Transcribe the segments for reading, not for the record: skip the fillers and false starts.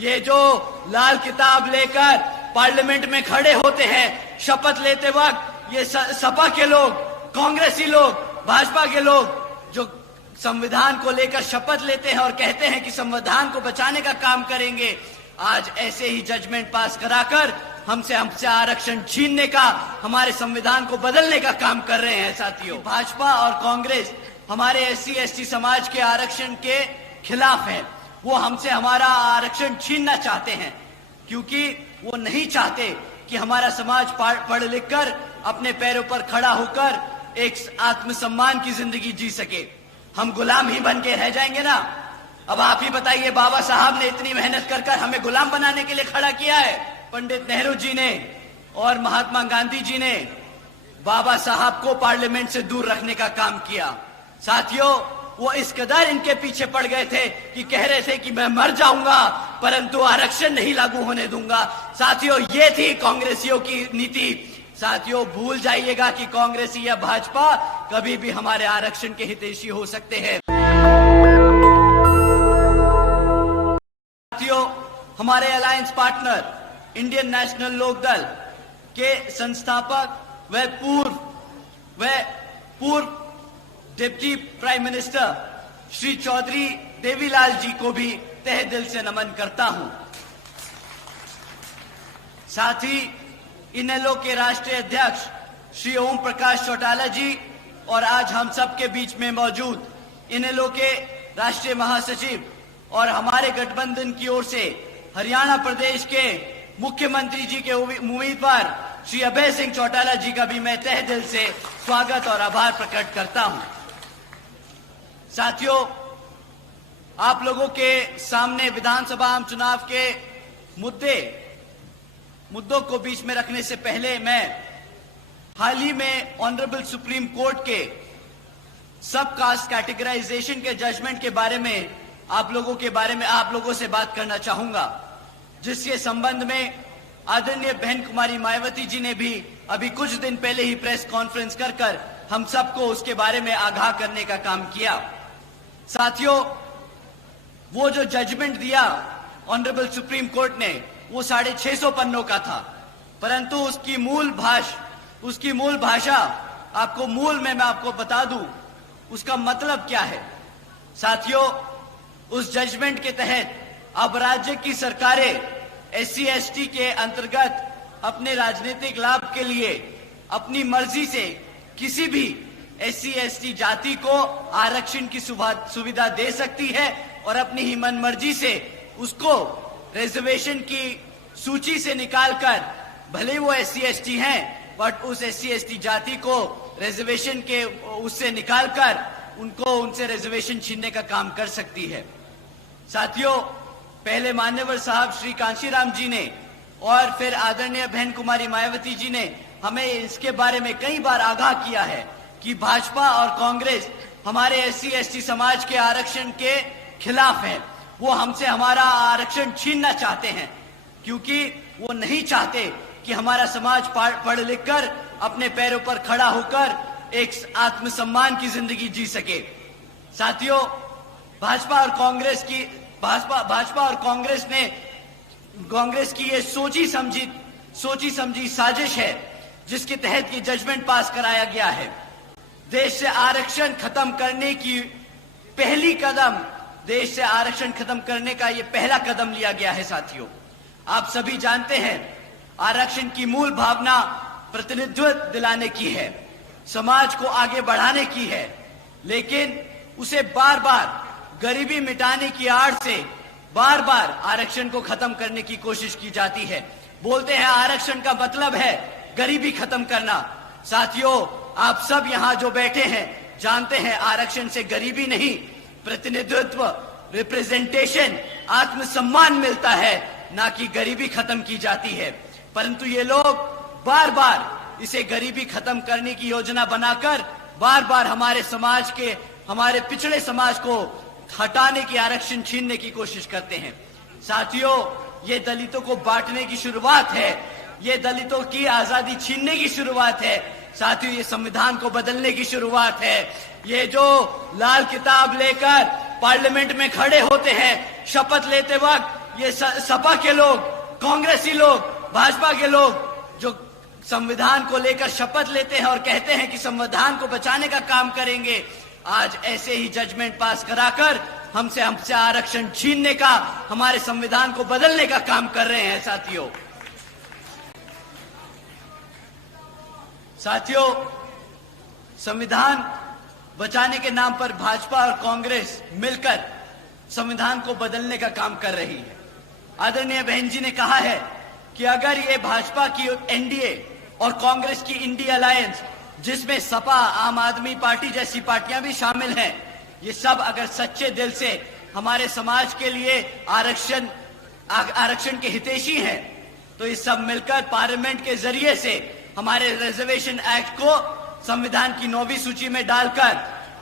ये जो लाल किताब लेकर पार्लियामेंट में खड़े होते हैं शपथ लेते वक्त, ये सपा के लोग, कांग्रेसी लोग, भाजपा के लोग जो संविधान को लेकर शपथ लेते हैं और कहते हैं कि संविधान को बचाने का काम करेंगे, आज ऐसे ही जजमेंट पास कराकर हमसे आरक्षण छीनने का, हमारे संविधान को बदलने का काम कर रहे हैं। साथियों, भाजपा और कांग्रेस हमारे एससी एसटी समाज के आरक्षण के खिलाफ है। वो हमसे हमारा आरक्षण छीनना चाहते हैं क्योंकि वो नहीं चाहते कि हमारा समाज पढ़ लिख कर अपने पैरों पर खड़ा होकर एक आत्मसम्मान की जिंदगी जी सके। हम गुलाम ही बन के रह जाएंगे ना। अब आप ही बताइए, बाबा साहब ने इतनी मेहनत कर हमें गुलाम बनाने के लिए खड़ा किया है। पंडित नेहरू जी ने और महात्मा गांधी जी ने बाबा साहब को पार्लियामेंट से दूर रखने का काम किया। साथियों, वो इस कदर इनके पीछे पड़ गए थे कि कह रहे थे कि मैं मर जाऊंगा परंतु आरक्षण नहीं लागू होने दूंगा। साथियों, ये थी कांग्रेसियों की नीति। साथियों, भूल जाइएगा कि कांग्रेसी या भाजपा कभी भी हमारे आरक्षण के हितैषी हो सकते हैं। साथियों, हमारे अलायंस पार्टनर इंडियन नेशनल लोकदल के संस्थापक व पूर्व deputy prime minister Shri Chaudhary Devilal ji को भी तहे दिल से नमन करता हूं। साथ ही इनेलो के राष्ट्रीय अध्यक्ष श्री ओम प्रकाश चौटाला जी और आज हम सब के बीच में मौजूद इनेलो के राष्ट्रीय महासचिव और हमारे गठबंधन की ओर से हरियाणा प्रदेश के मुख्यमंत्री जी के उम्मीदवार श्री अभय सिंह चौटाला जी का भी मैं तहे दिल से स्वागत और आभार प्रकट करता हूं। साथियों, आप लोगों के सामने विधानसभा आम चुनाव के मुद्दों को बीच में रखने से पहले मैं हाल ही में ऑनरेबल सुप्रीम कोर्ट के सब कास्ट कैटेगराइजेशन के जजमेंट के बारे में आप लोगों से बात करना चाहूंगा, जिसके संबंध में आदरणीय बहन कुमारी मायावती जी ने भी अभी कुछ दिन पहले ही प्रेस कॉन्फ्रेंस कर हम सबको उसके बारे में आगाह करने का काम किया। साथियों, वो जो जजमेंट दिया ऑनरेबल सुप्रीम कोर्ट ने वो 650 पन्नों का था, परंतु उसकी मूल भाषा मैं आपको बता दूं उसका मतलब क्या है। साथियों, उस जजमेंट के तहत अब राज्य की सरकारें एससी एसटी के अंतर्गत अपने राजनीतिक लाभ के लिए अपनी मर्जी से किसी भी एससी एसटी जाति को आरक्षण की सुविधा दे सकती है और अपनी ही मन मर्जी से उसको रिजर्वेशन की सूची से निकालकर, भले वो एससी एसटी हैं, बट उस एससी एसटी जाति को रिजर्वेशन के उससे निकालकर उनसे रिजर्वेशन छीनने का काम कर सकती है। साथियों, पहले मान्यवर साहब श्री कांशीराम जी ने और फिर आदरणीय बहन कुमारी मायावती जी ने हमें इसके बारे में कई बार आगाह किया है कि भाजपा और कांग्रेस हमारे एससी एसटी समाज के आरक्षण के खिलाफ है। वो हमसे हमारा आरक्षण छीनना चाहते हैं क्योंकि वो नहीं चाहते कि हमारा समाज पढ़ लिख कर अपने पैरों पर खड़ा होकर एक आत्मसम्मान की जिंदगी जी सके। साथियों, भाजपा और कांग्रेस की ये सोची समझी साजिश है जिसके तहत ये जजमेंट पास कराया गया है। देश से आरक्षण खत्म करने का ये पहला कदम लिया गया है। साथियों, आप सभी जानते हैं आरक्षण की मूल भावना प्रतिनिधित्व दिलाने की है, समाज को आगे बढ़ाने की है, लेकिन उसे बार बार गरीबी मिटाने की आड़ से बार बार आरक्षण को खत्म करने की कोशिश की जाती है। बोलते हैं आरक्षण का मतलब है गरीबी खत्म करना। साथियों, आप सब यहाँ जो बैठे हैं जानते हैं आरक्षण से गरीबी नहीं, प्रतिनिधित्व, रिप्रेजेंटेशन, आत्मसम्मान मिलता है, ना कि गरीबी खत्म की जाती है। परंतु ये लोग बार बार इसे गरीबी खत्म करने की योजना बनाकर बार बार हमारे पिछड़े समाज को हटाने की, आरक्षण छीनने की कोशिश करते हैं। साथियों, ये दलितों को बांटने की शुरुआत है, ये दलितों की आजादी छीनने की शुरुआत है। साथियों, ये संविधान को बदलने की शुरुआत है। ये जो लाल किताब लेकर पार्लियामेंट में खड़े होते हैं शपथ लेते वक्त, ये सपा के लोग, कांग्रेसी लोग, भाजपा के लोग जो संविधान को लेकर शपथ लेते हैं और कहते हैं कि संविधान को बचाने का काम करेंगे, आज ऐसे ही जजमेंट पास कराकर हमसे आरक्षण छीनने का, हमारे संविधान को बदलने का काम कर रहे हैं। साथियों, संविधान बचाने के नाम पर भाजपा और कांग्रेस मिलकर संविधान को बदलने का काम कर रही है। आदरणीय बहन जी ने कहा है कि अगर ये भाजपा की एनडीए और कांग्रेस की इंडिया अलायंस, जिसमें सपा, आम आदमी पार्टी जैसी पार्टियां भी शामिल हैं, ये सब अगर सच्चे दिल से हमारे समाज के लिए आरक्षण के हितैषी हैं, तो ये सब मिलकर पार्लियामेंट के जरिए से हमारे रिजर्वेशन एक्ट को संविधान की 9वीं सूची में डालकर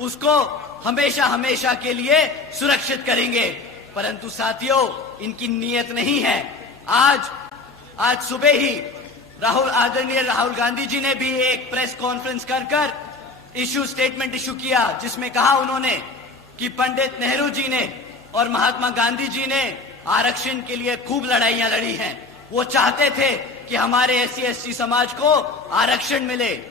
उसको हमेशा हमेशा के लिए सुरक्षित करेंगे। परंतु साथियों, इनकी नीयत नहीं है। आज सुबह ही आदरणीय राहुल गांधी जी ने भी एक प्रेस कॉन्फ्रेंस कर स्टेटमेंट इशू किया, जिसमें कहा उन्होंने कि पंडित नेहरू जी ने और महात्मा गांधी जी ने आरक्षण के लिए खूब लड़ाइयां लड़ी हैं। वो चाहते थे कि हमारे SC/ST समाज को आरक्षण मिले,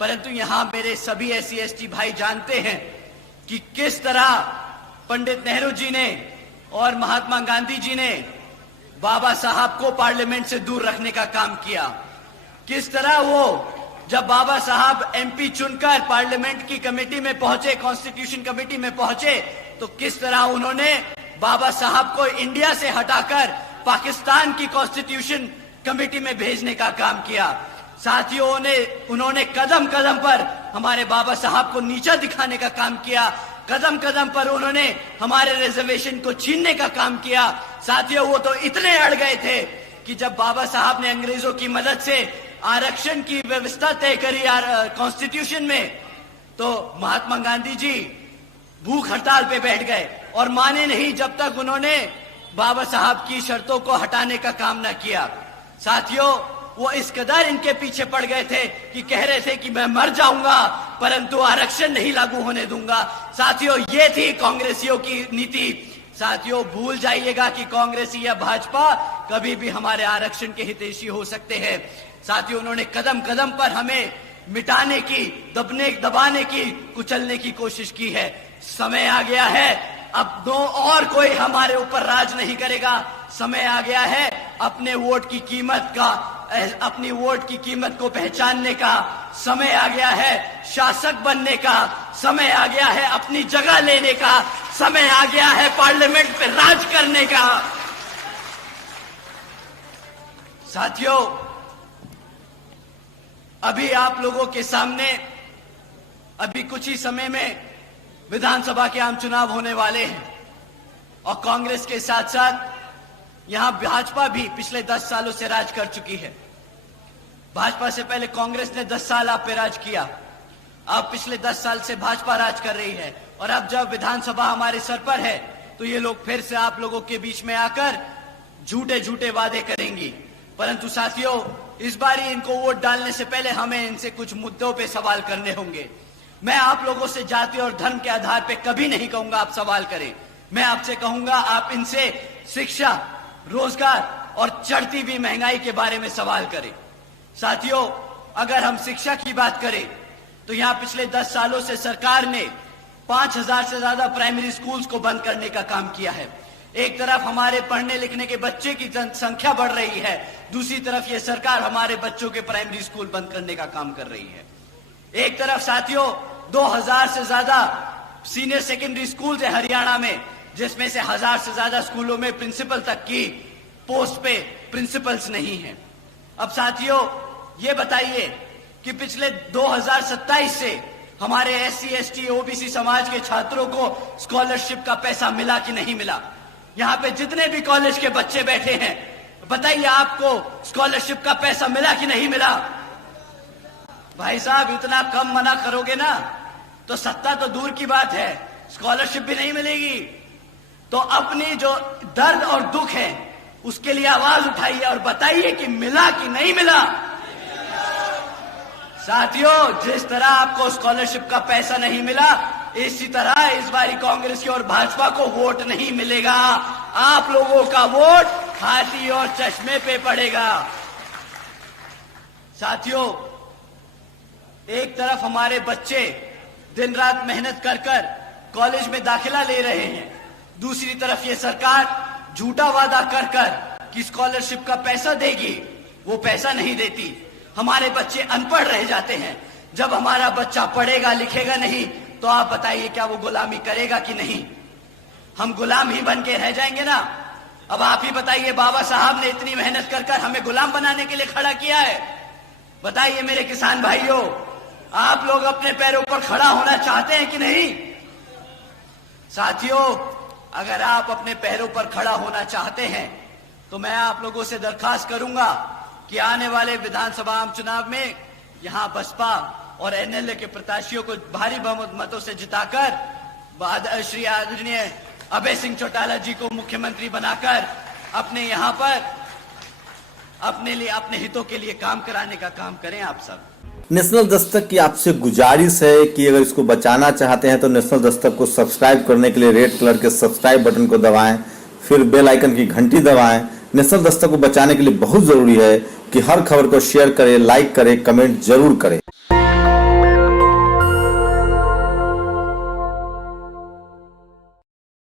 परंतु यहां मेरे सभी SC/ST भाई जानते हैं कि किस तरह पंडित नेहरू जी ने और महात्मा गांधी जी ने बाबा साहब को पार्लियामेंट से दूर रखने का काम किया। किस तरह वो जब बाबा साहब MP चुनकर पार्लियामेंट की कमेटी में पहुंचे, कॉन्स्टिट्यूशन कमेटी में पहुंचे, तो किस तरह उन्होंने बाबा साहब को इंडिया से हटाकर पाकिस्तान की कॉन्स्टिट्यूशन कमेटी में भेजने का काम किया। साथियों, उन्होंने कदम कदम पर हमारे बाबा साहब को नीचा दिखाने का काम किया। कदम कदम पर उन्होंने हमारे रिजर्वेशन को छीनने का काम किया। साथियों, वो तो इतने अड़ गए थे कि जब बाबा साहब ने अंग्रेजों की मदद से आरक्षण की व्यवस्था तय करी कॉन्स्टिट्यूशन में, तो महात्मा गांधी जी भूख हड़ताल पे बैठ गए और माने नहीं जब तक उन्होंने बाबा साहब की शर्तों को हटाने का काम न किया। साथियों, वो इस कदर इनके पीछे पड़ गए थे कि कह रहे थे कि मैं मर जाऊंगा परंतु आरक्षण नहीं लागू होने दूंगा। साथियों, ये थी कांग्रेसियों की नीति। साथियों, भूल जाइएगा कि कांग्रेसी या भाजपा कभी भी हमारे आरक्षण के हितैषी हो सकते हैं। साथियों, उन्होंने कदम कदम पर हमें मिटाने की, दबाने की, कुचलने की कोशिश की है। समय आ गया है, अब और कोई हमारे ऊपर राज नहीं करेगा। समय आ गया है अपने वोट की कीमत को पहचानने का। समय आ गया है शासक बनने का। समय आ गया है अपनी जगह लेने का। समय आ गया है पार्लियामेंट पे राज करने का। साथियों, अभी आप लोगों के सामने अभी कुछ ही समय में विधानसभा के आम चुनाव होने वाले हैं और कांग्रेस के साथ साथ यहां भाजपा भी पिछले 10 सालों से राज कर चुकी है। भाजपा से पहले कांग्रेस ने 10 साल आप पे राज किया। अब पिछले 10 साल से भाजपा राज कर रही है और अब जब विधानसभा हमारे सर पर है तो ये लोग फिर से आप लोगों के बीच में आकर झूठे झूठे वादे करेंगी। परंतु साथियों, इस बार इनको वोट डालने से पहले हमें इनसे कुछ मुद्दों पे सवाल करने होंगे। मैं आप लोगों से जाति और धर्म के आधार पे कभी नहीं कहूंगा आप सवाल करें। मैं आपसे कहूंगा आप इनसे शिक्षा, रोजगार और चढ़ती हुई महंगाई के बारे में सवाल करें। साथियों, अगर हम शिक्षा की बात करें तो यहां पिछले 10 सालों से सरकार ने 5000 से ज्यादा प्राइमरी स्कूल्स को बंद करने का काम किया है। एक तरफ हमारे पढ़ने लिखने के बच्चे की संख्या बढ़ रही है, दूसरी तरफ ये सरकार हमारे बच्चों के प्राइमरी स्कूल बंद करने का काम कर रही है। एक तरफ साथियों 2000 से ज्यादा सीनियर सेकेंडरी स्कूल है हरियाणा में, जिसमें से 1000 से ज्यादा स्कूलों में प्रिंसिपल तक की पोस्ट पे प्रिंसिपल्स नहीं है। अब साथियों, ये बताइए कि पिछले 2027 से हमारे SC/ST OBC समाज के छात्रों को स्कॉलरशिप का पैसा मिला कि नहीं मिला? यहाँ पे जितने भी कॉलेज के बच्चे बैठे हैं, बताइए आपको स्कॉलरशिप का पैसा मिला कि नहीं मिला? भाई साहब, इतना कम मना करोगे ना तो सत्ता तो दूर की बात है, स्कॉलरशिप भी नहीं मिलेगी। तो अपनी जो दर्द और दुख है उसके लिए आवाज उठाइए और बताइए कि मिला कि नहीं मिला। साथियों, जिस तरह आपको स्कॉलरशिप का पैसा नहीं मिला, इसी तरह इस बारी कांग्रेस की और भाजपा को वोट नहीं मिलेगा। आप लोगों का वोट हाथी और चश्मे पे पड़ेगा। साथियों, एक तरफ हमारे बच्चे दिन रात मेहनत कर कर कॉलेज में दाखिला ले रहे हैं, दूसरी तरफ ये सरकार झूठा वादा कर कर कि स्कॉलरशिप का पैसा देगी, वो पैसा नहीं देती। हमारे बच्चे अनपढ़ रह जाते हैं। जब हमारा बच्चा पढ़ेगा लिखेगा नहीं तो आप बताइए क्या वो गुलामी करेगा कि नहीं? हम गुलाम ही बन के रह जाएंगे ना। अब आप ही बताइए, बाबा साहब ने इतनी मेहनत कर कर हमें गुलाम बनाने के लिए खड़ा किया है। बताइए मेरे किसान भाइयों, आप लोग अपने पैरों पर खड़ा होना चाहते हैं कि नहीं? साथियों, अगर आप अपने पैरों पर खड़ा होना चाहते हैं तो मैं आप लोगों से दरखास्त करूंगा कि आने वाले विधानसभा आम चुनाव में यहां बसपा और एनएलए के प्रत्याशियों को भारी बहुमत मतों से जिताकर श्री आदरणीय अभय सिंह चौटाला जी को मुख्यमंत्री बनाकर अपने यहां पर अपने लिए, अपने हितों के लिए काम कराने का काम करें आप सब। नेशनल दस्तक की आपसे गुजारिश है कि अगर इसको बचाना चाहते हैं तो नेशनल दस्तक को सब्सक्राइब करने के लिए रेड कलर के सब्सक्राइब बटन को दबाएं, फिर बेल आइकन की घंटी दबाएं। नेशनल दस्तक को बचाने के लिए बहुत जरूरी है कि हर खबर को शेयर करें, लाइक करें, कमेंट जरूर करें।